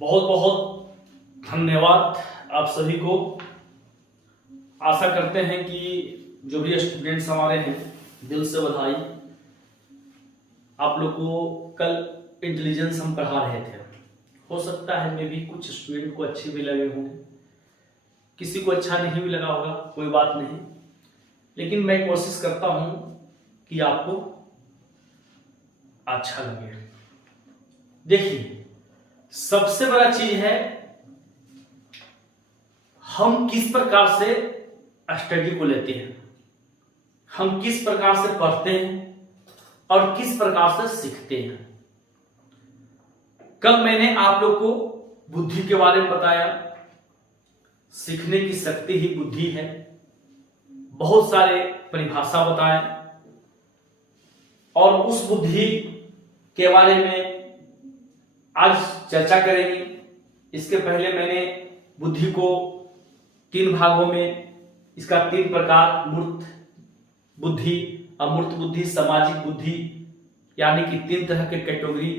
बहुत बहुत धन्यवाद आप सभी को। आशा करते हैं कि जो भी स्टूडेंट्स हमारे हैं, दिल से बधाई। आप लोग को कल इंटेलिजेंस हम पढ़ा रहे थे। हो सकता है मे भी कुछ स्टूडेंट को अच्छे भी लगे होंगे, किसी को अच्छा नहीं भी लगा होगा, कोई बात नहीं। लेकिन मैं कोशिश करता हूं कि आपको अच्छा लगे। देखिए, सबसे बड़ा चीज है हम किस प्रकार से स्टडी को लेते हैं, हम किस प्रकार से पढ़ते हैं और किस प्रकार से सीखते हैं। कल मैंने आप लोग को बुद्धि के बारे में बताया। सीखने की शक्ति ही बुद्धि है। बहुत सारे परिभाषा बताए और उस बुद्धि के बारे में आज चर्चा करेंगे। इसके पहले मैंने बुद्धि को 3 भागों में, इसका 3 प्रकार, मूर्त बुद्धि, अमूर्त बुद्धि, सामाजिक बुद्धि, यानी कि 3 तरह के कैटेगरी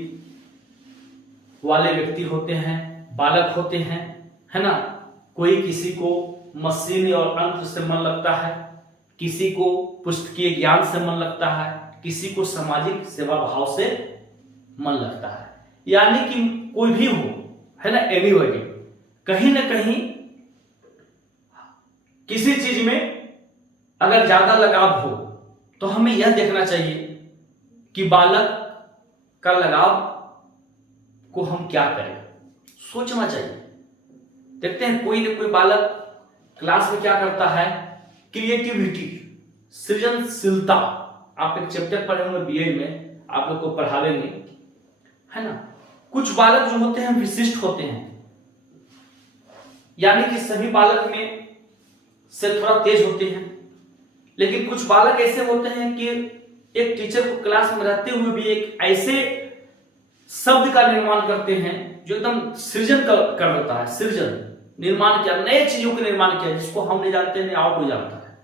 वाले व्यक्ति होते हैं, बालक होते हैं, है ना। कोई किसी को मशीन और अंक से मन लगता है, किसी को पुस्तकीय ज्ञान से मन लगता है, किसी को सामाजिक सेवा भाव से मन लगता है। यानी कि कोई भी हो, है ना, एनीबॉडी, कहीं ना कहीं किसी चीज में अगर ज्यादा लगाव हो तो हमें यह देखना चाहिए कि बालक का लगाव को हम क्या करें, सोचना चाहिए। देखते हैं कोई ना कोई बालक क्लास में क्या करता है, क्रिएटिविटी, सृजनशीलता। आप एक चैप्टर पढ़े होंगे बीएड में, आप लोग को पढ़ा लेंगे, है ना। कुछ बालक जो होते हैं विशिष्ट होते हैं, यानी कि सभी बालक में से थोड़ा तेज होते हैं। लेकिन कुछ बालक ऐसे होते हैं कि एक टीचर को क्लास में रहते हुए भी एक ऐसे शब्द का निर्माण करते हैं जो एकदम सृजन कर देता है, सृजन, निर्माण किया, नए चीजों का निर्माण किया जिसको हम नहीं जानते, नहीं और कोई जानता है।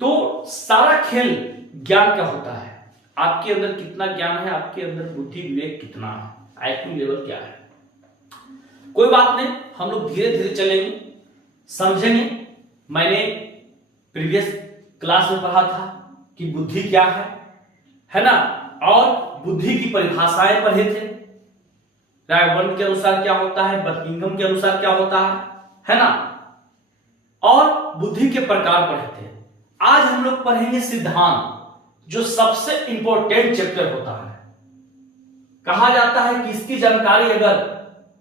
तो सारा खेल ज्ञान का होता है। आपके अंदर कितना ज्ञान है, आपके अंदर बुद्धि विवेक कितना है, आईक्यू लेवल क्या है। कोई बात नहीं, हम लोग धीरे धीरे चलेंगे, समझेंगे। मैंने प्रीवियस क्लास में पढ़ा था कि बुद्धि क्या है ना, और बुद्धि की परिभाषाएं पढ़े थे। रायबर्न के अनुसार क्या होता है, बकिंघम के अनुसार क्या होता है ना, और बुद्धि के प्रकार पढ़े थे। आज हम लोग पढ़ेंगे सिद्धांत, जो सबसे इंपॉर्टेंट चैप्टर होता है। कहा जाता है कि इसकी जानकारी अगर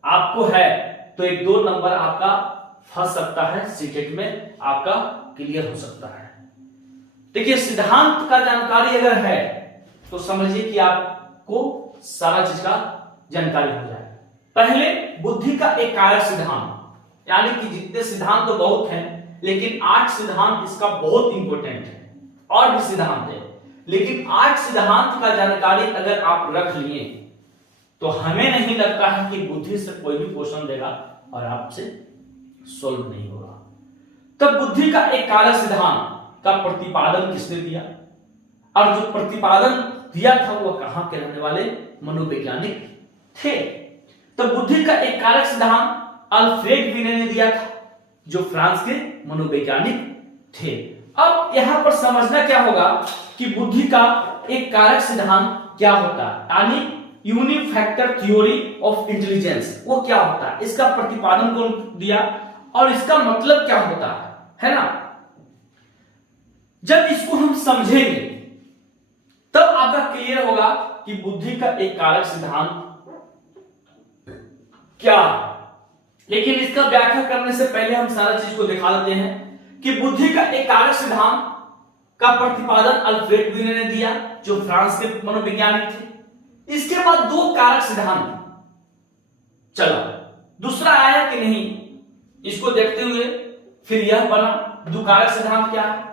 आपको है तो 1-2 नंबर आपका फंस सकता है, सीटेट में आपका क्लियर हो सकता है। देखिए, सिद्धांत का जानकारी अगर है तो समझिए कि आपको सारा चीज का जानकारी हो जाए। पहले बुद्धि का एक कारक सिद्धांत, यानी कि जितने सिद्धांत तो बहुत हैं, लेकिन 8 सिद्धांत इसका बहुत इंपॉर्टेंट है। और भी सिद्धांत है, लेकिन 8 सिद्धांत का जानकारी अगर आप रख लिए तो हमें नहीं लगता है कि बुद्धि से कोई भी क्वेश्चन देगा और आपसे सॉल्व नहीं होगा। तब बुद्धि का एक कारक सिद्धांत का प्रतिपादन किसने दिया, और जो प्रतिपादन दिया था वो कहां के रहने वाले मनोवैज्ञानिक थे। तब बुद्धि का एक कारक सिद्धांत अल्फ्रेड वीने ने दिया था, जो फ्रांस के मनोवैज्ञानिक थे। अब यहां पर समझना क्या होगा कि बुद्धि का एक कारक सिद्धांत क्या होता है, यानी unique factor theory of intelligence, वो क्या होता है, इसका प्रतिपादन कौन दिया और इसका मतलब क्या होता है ना। जब इसको हम समझेंगे तब आपका क्लियर होगा कि बुद्धि का एक कारक सिद्धांत क्या है। लेकिन इसका व्याख्या करने से पहले हम सारा चीज को दिखा देते हैं कि बुद्धि का एक कारक सिद्धांत का प्रतिपादन अल्फ्रेड वीने ने दिया, जो फ्रांस के मनोवैज्ञानिक थे। इसके बाद 2 कारक सिद्धांत चला, दूसरा आया कि नहीं, इसको देखते हुए फिर यह बना। द्विकारक सिद्धांत क्या है,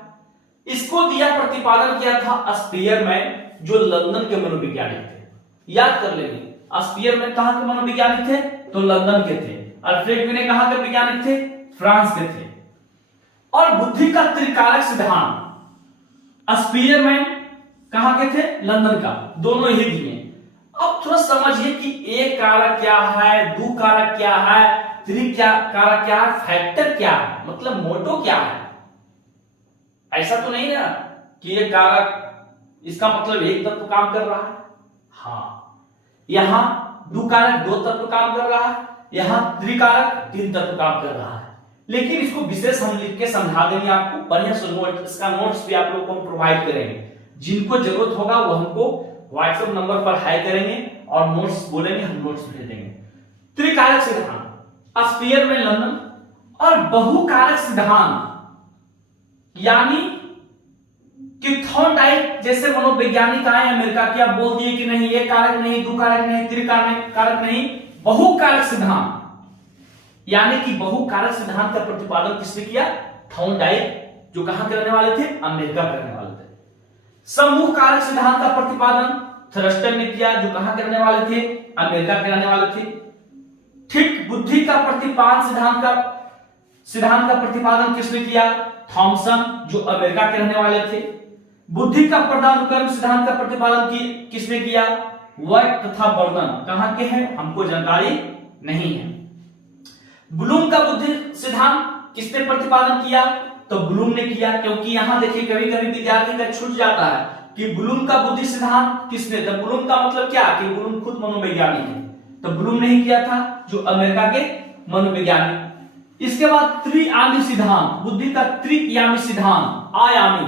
इसको दिया, प्रतिपादन किया था स्पीयरमैन, जो लंदन के मनोवैज्ञानिक थे। याद कर लेंगे, स्पीयरमैन कहां के मनोवैज्ञानिक थे, तो लंदन के थे। अल्फ्रेड वीने कहां के वैज्ञानिक थे, फ्रांस के थे। और बुद्धि का त्रिकारक सिद्धांत स्पीयरमैन कहां के थे, लंदन का, दोनों ही दिए। अब थोड़ा समझिए कि एक कारक क्या है, दो कारक क्या है, तीन क्या कारक क्या है, फैक्टर क्या है, मतलब मोटो क्या है। ऐसा तो नहीं ना कि ये कारक इसका मतलब एक तत्व काम कर रहा है। हाँ, यहां दो कारक दो तत्व काम कर रहा है, यहां त्रिकारक तीन तत्व काम कर रहा है। लेकिन इसको विशेष हम लिख के समझा देंगे आपको, बढ़िया से नोट, इसका नोट्स भी आप लोगों को हम प्रोवाइड करेंगे। जिनको जरूरत होगा वो हमको व्हाट्सएप नंबर पर हाई करेंगे और नोट्स बोलेंगे, हम नोट्स भेज देंगे। त्रिकारक सिद्धांत, स्फीयर में लंदन, और बहुकारक सिद्धांत यानी कि थॉर्नडाइक जैसे मनोवैज्ञानिक आए अमेरिका की, आप बोल दिए कि नहीं एक कारक नहीं, दो कारक नहीं, त्रिकारक नहीं, बहुकारक सिद्धांत, यानी कि बहुकारक सिद्धांत का प्रतिपादन किसने किया? थॉर्नडाइक, जो कहां के रहने वाले थे? अमेरिका के रहने वाले थे। समूह कारक सिद्धांत का प्रतिपादन थ्रस्टर ने किया, जो कहां के रहने वाले थे? अमेरिका के रहने वाले थे। ठीक, बुद्धि का प्रतिपादन सिद्धांत का प्रतिपादन किसने किया? थॉमसन, जो अमेरिका के रहने वाले थे। बुद्धि का पदानुक्रम सिद्धांत का प्रतिपादन किसने किया? वर्क तथा वर्णन कहां के हैं हमको जानकारी नहीं है। ब्लूम का बुद्धि सिद्धांत किसने प्रतिपादन किया? तो ब्लूम ने किया, क्योंकि यहां देखिए कभी कभी विद्यार्थी का छूट जाता है कि ब्लूम का बुद्धि सिद्धांत किसने, तो ब्लूम का मतलब क्या कि ब्लूम खुद मनोवैज्ञानिक है, तो ब्लूम ने ही किया था, जो अमेरिका के मनोवैज्ञानिक। इसके बाद त्रिआयामी सिद्धांत, बुद्धि का त्रिआयामी सिद्धांत, आयामी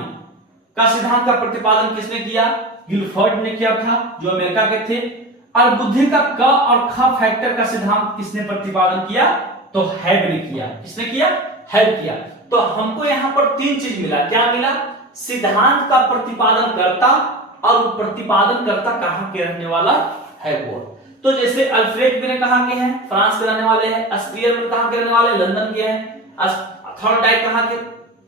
का सिद्धांत का प्रतिपादन किसने किया? गिलफर्ड ने किया था, जो अमेरिका के थे। और बुद्धि का क और ख फैक्टर का सिद्धांत किसने प्रतिपादन किया? तो हेड ने किया। किसने किया? हेड किया। तो हमको यहां पर तीन चीज मिला। क्या मिला? सिद्धांत का प्रतिपादन करता, और प्रतिपादन करता कहां के रहने वाला है वो। तो जैसे अल्फ्रेड ने कहां के हैं? फ्रांस के रहने वाले हैं। स्पीयर कहां के रहने वाले? लंदन के हैं। थॉर्नडाइक कहां के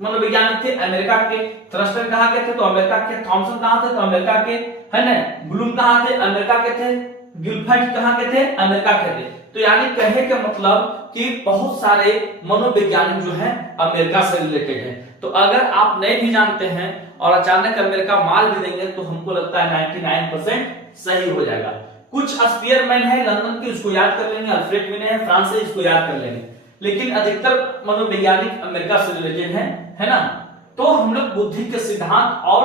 मनोवैज्ञानिक थे? अमेरिका के। थ्रस्टर कहां के थे? तो अमेरिका के। थॉमसन कहां थे? तो अमेरिका के, है ना। ब्लूम कहां थे? अमेरिका के थे। गिलफर्ड कहां के थे? अमेरिका के थे। तो यानी कहे का मतलब कि बहुत सारे मनोवैज्ञानिक जो हैं अमेरिका से रिलेटेड हैं। तो अगर आप नहीं भी जानते हैं और अचानक अमेरिका मार भी देंगे तो हमको लगता है 99% सही हो जाएगा। कुछ स्पीयरमैन है लंदन के, उसको याद कर लेंगे। अल्फ्रेड विने है फ्रांस से, इसको याद कर लेंगे। लेकिन अधिकतर मनोवैज्ञानिक अमेरिका से रिलेटेड हैं, है ना। तो हम लोग बुद्धि के सिद्धांत और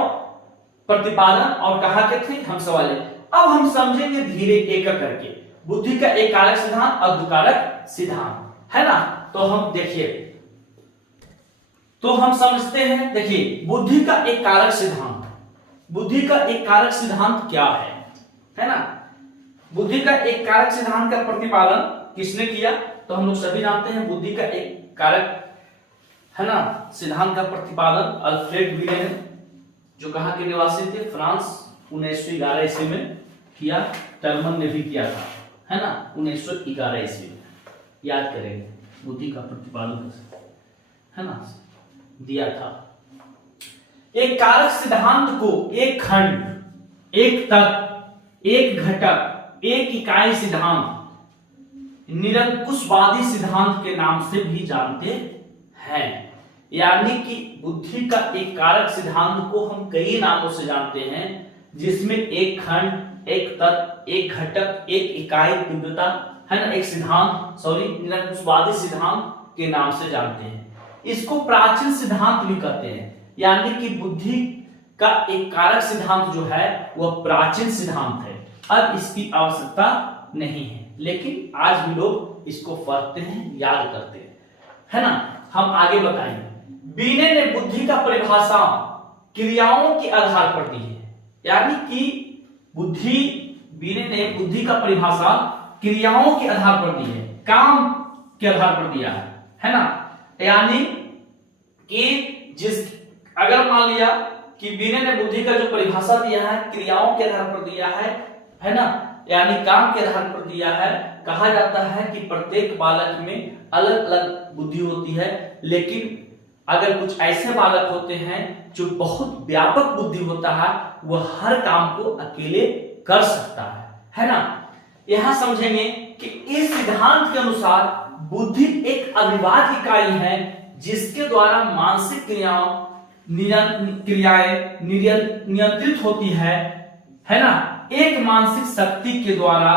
प्रतिपादन और कहा के थे हम सवाल। अब हम समझेंगे धीरे एक करके बुद्धि का एक कारक सिद्धांत और द्विकारक सिद्धांत, है ना। तो हम देखिए, तो हम समझते हैं। देखिए बुद्धि का एक कारक सिद्धांत, बुद्धि का एक कारक सिद्धांत क्या है ना। बुद्धि का एक कारक सिद्धांत का प्रतिपादन किसने किया? तो हम लोग सभी जानते हैं बुद्धि का एक कारक, है ना, सिद्धांत का प्रतिपादन अल्फ्रेड विले ने, जो कहां के निवासी थे? फ्रांस, 1911 ईस्वी में किया। टर्मन ने भी किया था, है ना, 1911 ईस्वी में। याद करेंगे बुद्धि का प्रतिपादन, है ना, दिया था। एक कारक सिद्धांत को एक खंड, एक तत्व, एक घटक, एक इकाई सिद्धांत, निरंकुशवादी सिद्धांत के नाम से भी जानते हैं। यानी कि बुद्धि का एक कारक सिद्धांत को हम कई नामों से जानते हैं, जिसमें एक खंड, एक तत्व, एक घटक, एक इकाई तीव्रता, है ना, एक सिद्धांत, निरंकुशवादी सिद्धांत के नाम से जानते हैं। इसको प्राचीन सिद्धांत भी कहते हैं। यानी कि बुद्धि का एक कारक सिद्धांत जो है वह प्राचीन सिद्धांत है। अब इसकी आवश्यकता नहीं है, लेकिन आज भी लोग इसको पढ़ते हैं, याद करते हैं, है ना। हम आगे बताएंगे। बीने ने बुद्धि का परिभाषा क्रियाओं के आधार पर दी है। यानी कि बीने ने बुद्धि का परिभाषा क्रियाओं के आधार पर दी है, काम के आधार पर दिया है ना। यानी कि अगर मान लिया कि बीने ने बुद्धि का जो परिभाषा दिया है क्रियाओं के आधार पर दिया है ना, यानी काम के आधार पर दिया है। कहा जाता है कि प्रत्येक बालक में अलग अलग बुद्धि होती है, लेकिन अगर कुछ ऐसे बालक होते हैं जो बहुत व्यापक बुद्धि होता है, वह हर काम को अकेले कर सकता है ना। यहां समझेंगे कि इस सिद्धांत के अनुसार बुद्धि एक अविभाज्य इकाई है, जिसके द्वारा मानसिक क्रियाएं नियंत्रित होती है ना। एक मानसिक शक्ति के द्वारा